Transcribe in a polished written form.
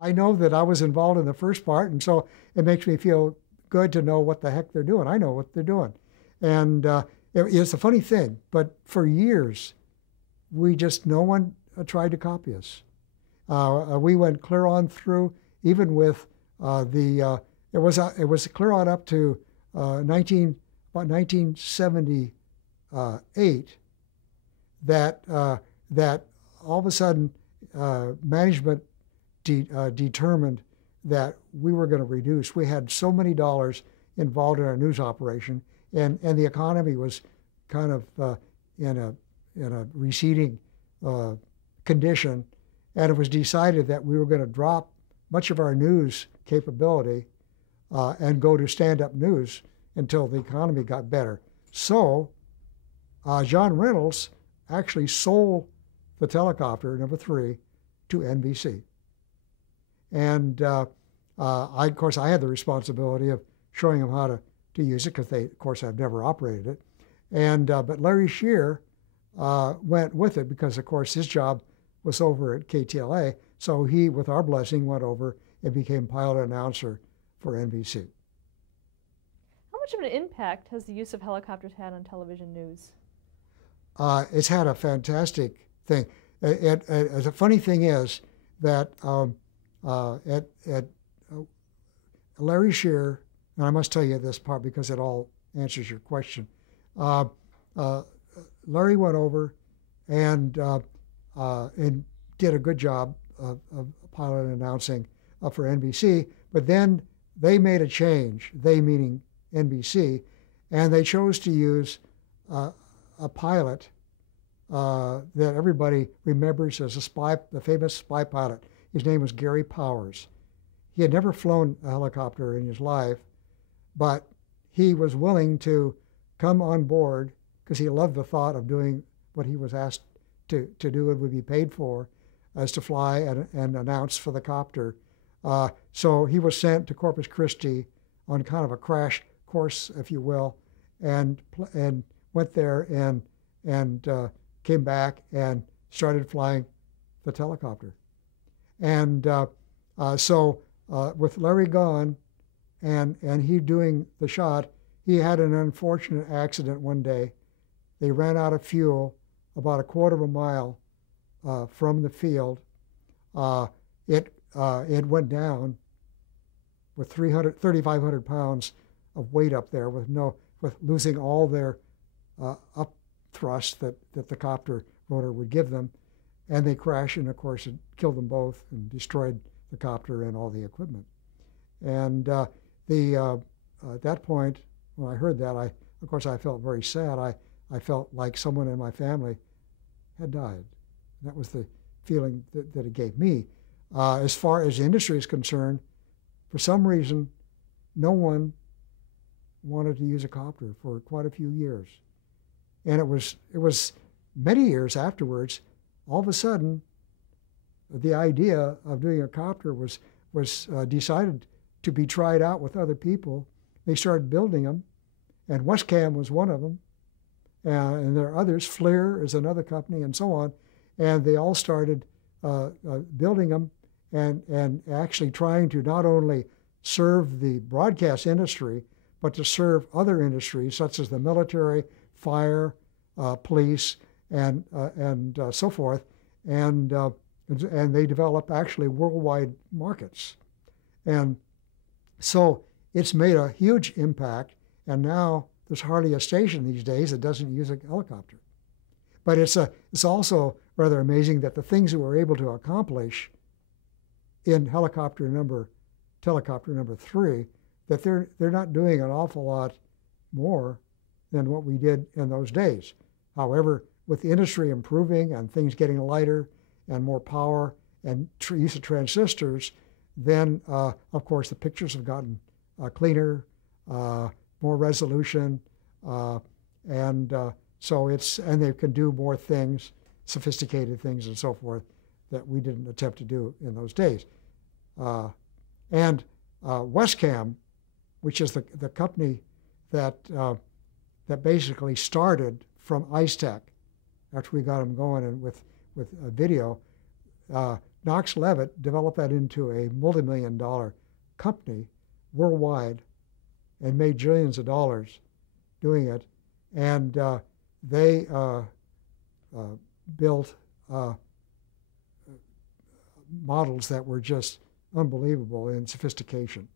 I know that I was involved in the first part, and so it makes me feel good to know what the heck they're doing. I know what they're doing. And it's a funny thing, but for years, no one tried to copy us. We went clear on through, even with it was clear on up to 1978 that all of a sudden management determined that we were going to reduce. We had so many dollars involved in our news operation, and the economy was kind of in a receding condition, and it was decided that we were going to drop much of our news capability and go to stand-up news until the economy got better. So John Reynolds actually sold the Telecopter #3 to NBC. And of course, I had the responsibility of showing them how to use it because they, of course, have never operated it. And but Larry Shear went with it because, of course, his job was over at KTLA. So he, with our blessing, went over and became pilot announcer for NBC. How much of an impact has the use of helicopters had on television news? It's had a fantastic thing. The funny thing is that at Larry Shear, and I must tell you this part because it all answers your question. Larry went over and did a good job of pilot announcing for NBC, but then they made a change, they meaning NBC, and they chose to use a pilot that everybody remembers as the famous spy pilot. His name was Gary Powers. He had never flown a helicopter in his life, but he was willing to come on board because he loved the thought of doing what he was asked to do and would be paid for, as to fly and announce for the copter. So he was sent to Corpus Christi on kind of a crash course, if you will, and went there and came back and started flying the Telecopter. And so with Larry gone and he doing the shot, he had an unfortunate accident one day. They ran out of fuel about a quarter of a mile from the field. It went down with 3,500 pounds of weight up there with losing all their up thrust that the copter rotor would give them. And they crashed, and of course it killed them both and destroyed the copter and all the equipment. And at that point, when I heard that, of course I felt very sad. I felt like someone in my family had died. That was the feeling that it gave me. As far as the industry is concerned, for some reason, no one wanted to use a copter for quite a few years. And it was many years afterwards, all of a sudden, the idea of doing a copter was decided to be tried out with other people. They started building them, and Westcam was one of them. And there are others. FLIR is another company, and so on. And they all started building them and actually trying to not only serve the broadcast industry, but to serve other industries such as the military, fire, police, and so forth. And they develop actually worldwide markets. And so it's made a huge impact. And now there's hardly a station these days that doesn't use a helicopter. But it's also rather amazing that the things that we're able to accomplish in Telecopter #3, that they're not doing an awful lot more than what we did in those days. However, with the industry improving and things getting lighter and more power and use of transistors, then of course the pictures have gotten cleaner, more resolution, and they can do more things, sophisticated things and so forth, that we didn't attempt to do in those days. And Westcam, which is the company that basically started from IceTech after we got them going and with video, Knox Levitt developed that into a multi-million-dollar company worldwide and made $billions doing it. And they built models that were just unbelievable in sophistication.